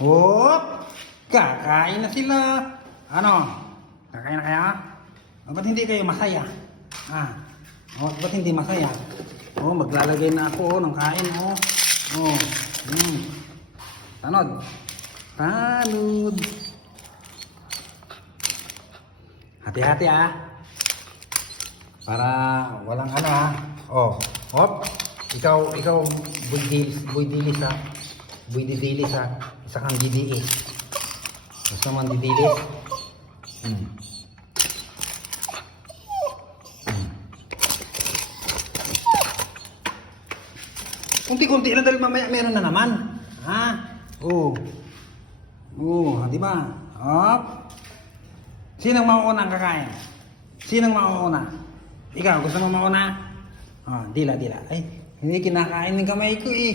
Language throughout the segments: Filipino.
Hop! Kakain na sila. Ano? Kakain na kaya? O, ba't hindi kayo masaya? Ba't hindi masaya? Maglalagay na ako ng kain. Tanod. Tanod. Hati-hati para walang hop. Ikaw boy dilis Boy didilis isa kang DDE. Gusto mo didilis? Kunti-kunti lang dahil mamaya meron na naman. Di ba? Hop. Sinong mauuna ang kakain? Sinong mauuna? Ikaw, gusto mo mauna? Dila. Ay, hindi kinakain ng kamay ko eh.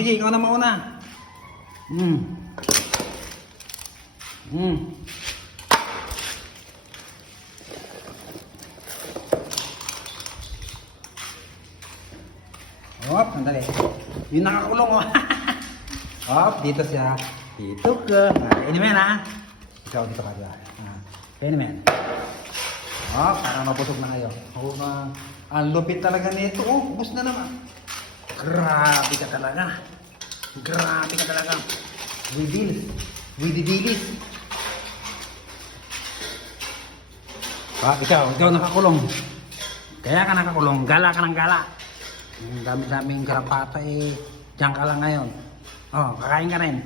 Sige, ikaw na mauna. Hop, sandali. Yung nakakulong Hop, dito siya. Dito ka. Kainin mo yan Ikaw dito ka dyan. Kainin mo yan. Hop, para mabusog na kayo. Ang lupit talaga nito. Ubus na naman. Grabe ka talaga. Buididilis. Ikaw nakakulong. Kaya ka nakakulong. Gala ka ng gala. Ang dami-daming garapata diyan ka lang ngayon. Kakain ka rin.